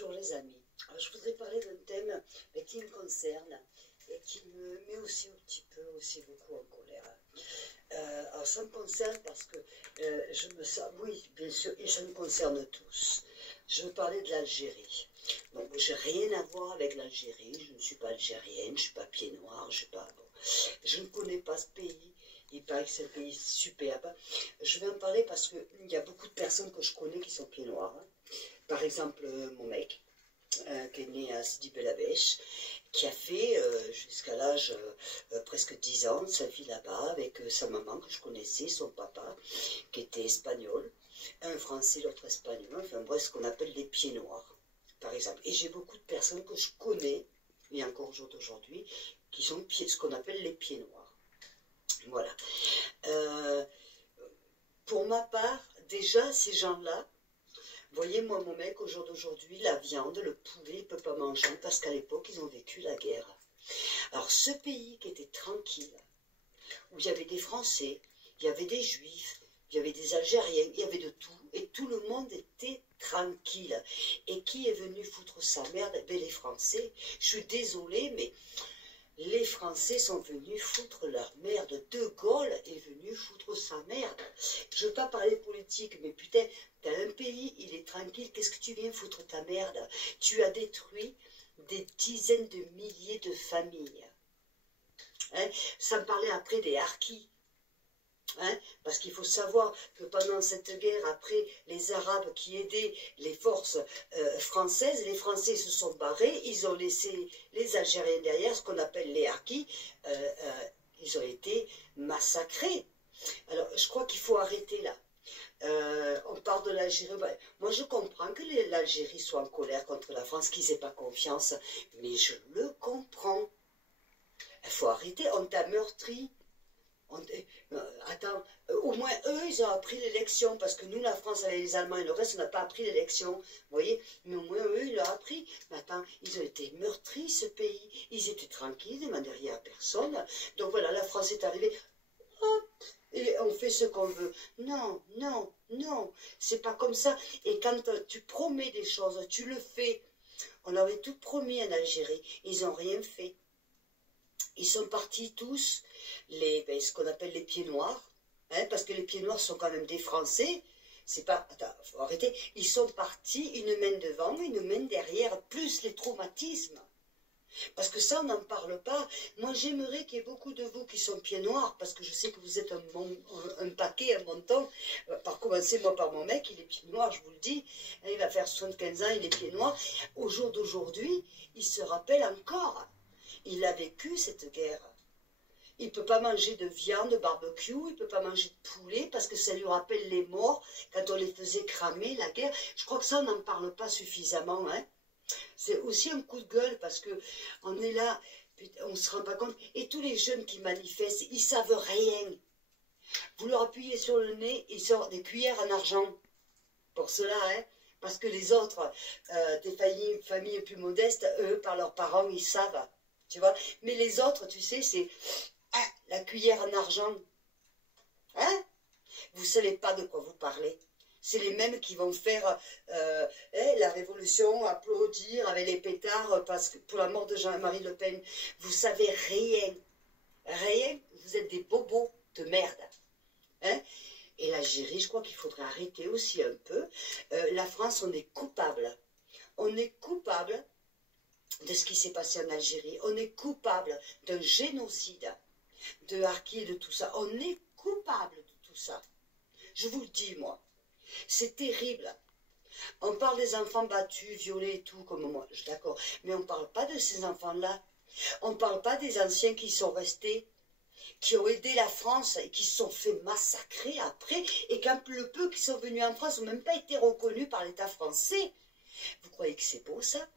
Bonjour les amis. Alors, je voudrais parler d'un thème qui me concerne et qui me met aussi un petit peu, aussi beaucoup en colère. Alors ça me concerne parce que je me sens, oui bien sûr, et ça nous concerne tous. Je veux parler de l'Algérie. Donc j'ai rien à voir avec l'Algérie, je ne suis pas algérienne, je ne suis pas pied noir, je suis pas, bon. Je ne connais pas ce pays, il paraît que c'est un pays superbe. Je vais en parler parce qu'il y a beaucoup de personnes que je connais qui sont pieds noirs. Par exemple, mon mec, qui est né à Sidi Bel Abbès, qui a fait jusqu'à l'âge presque 10 ans sa vie là-bas avec sa maman que je connaissais, son papa, qui était espagnol, un français, l'autre espagnol, enfin bref, ce qu'on appelle les pieds noirs, par exemple. Et j'ai beaucoup de personnes que je connais, et encore au jour d'aujourd'hui, qui sont ce qu'on appelle les pieds noirs. Voilà. Pour ma part, déjà, ces gens-là, voyez, moi, mon mec, au jour d'aujourd'hui, la viande, le poulet, il ne peut pas manger parce qu'à l'époque, ils ont vécu la guerre. Alors, ce pays qui était tranquille, où il y avait des Français, il y avait des Juifs, il y avait des Algériens, il y avait de tout, et tout le monde était tranquille. Et qui est venu foutre sa merde? Ben, les Français. Je suis désolée, mais les Français sont venus foutre leur merde. De Gaulle est venu foutre sa merde. Je ne veux pas parler politique, mais putain, t'as un pays, il est tranquille, qu'est-ce que tu viens foutre ta merde? Tu as détruit des dizaines de milliers de familles. Hein? Ça me parlait après des harkis. Hein? Parce qu'il faut savoir que pendant cette guerre, après les Arabes qui aidaient les forces françaises, les Français se sont barrés, ils ont laissé les Algériens derrière, ce qu'on appelle les harkis, ils ont été massacrés. Alors je crois qu'il faut arrêter là. On parle de l'Algérie. Moi, je comprends que l'Algérie soit en colère contre la France, qu'ils n'aient pas confiance, mais je le comprends. Il faut arrêter, on t'a meurtri. Attends, au moins eux, ils ont appris l'élection, parce que nous, la France, avec les Allemands et le reste, on n'a pas appris l'élection. Vous voyez, mais au moins eux, ils l'ont appris. Mais attends, ils ont été meurtris, ce pays. Ils étaient tranquilles, ils ne demandaient rien à personne. Donc voilà, la France est arrivée. Hop, et on fait ce qu'on veut. Non, non, non, c'est pas comme ça. Et quand tu promets des choses, tu le fais. On avait tout promis en Algérie, ils n'ont rien fait. Ils sont partis tous, ce qu'on appelle les pieds noirs, hein, parce que les pieds noirs sont quand même des Français. C'est pas, attends, faut arrêter. Ils sont partis, une main devant, une main derrière, plus les traumatismes. Parce que ça, on n'en parle pas. Moi, j'aimerais qu'il y ait beaucoup de vous qui sont pieds noirs, parce que je sais que vous êtes un paquet, un montant. Par commencer, moi, par mon mec, il est pieds noirs, je vous le dis. Il va faire 75 ans, il est pieds noirs. Au jour d'aujourd'hui, il se rappelle encore. Il a vécu cette guerre. Il ne peut pas manger de viande, de barbecue, il ne peut pas manger de poulet, parce que ça lui rappelle les morts, quand on les faisait cramer, la guerre. Je crois que ça, on n'en parle pas suffisamment, hein. C'est aussi un coup de gueule parce que on est là, on ne se rend pas compte. Et tous les jeunes qui manifestent, ils ne savent rien. Vous leur appuyez sur le nez, ils sortent des cuillères en argent. Pour cela, hein, parce que les autres, des familles plus modestes, eux, par leurs parents, ils savent. Tu vois. Mais les autres, tu sais, c'est la cuillère en argent. Hein? Vous ne savez pas de quoi vous parlez. C'est les mêmes qui vont faire la révolution, applaudir avec les pétards parce que, pour la mort de Jean-Marie Le Pen. Vous savez rien. Rien. Vous êtes des bobos de merde. Hein? Et l'Algérie, je crois qu'il faudrait arrêter aussi un peu. La France, on est coupable. On est coupable de ce qui s'est passé en Algérie. On est coupable d'un génocide, de harkis et de tout ça. On est coupable de tout ça. Je vous le dis, moi. C'est terrible. On parle des enfants battus, violés et tout, comme moi, je suis d'accord. Mais on ne parle pas de ces enfants-là. On ne parle pas des anciens qui sont restés, qui ont aidé la France et qui se sont fait massacrer après. Et quand le peu qui sont venus en France n'ont même pas été reconnus par l'État français. Vous croyez que c'est beau, ça?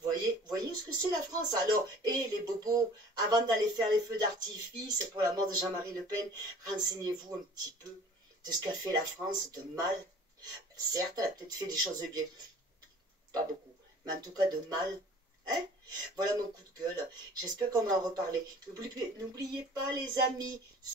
Voyez ce que c'est la France. Alors, et les bobos, avant d'aller faire les feux d'artifice pour la mort de Jean-Marie Le Pen, renseignez-vous un petit peu de ce qu'a fait la France de mal. Certes, elle a peut-être fait des choses de bien, pas beaucoup, mais en tout cas de mal. Hein? Voilà mon coup de gueule. J'espère qu'on va en reparler. N'oubliez pas, les amis,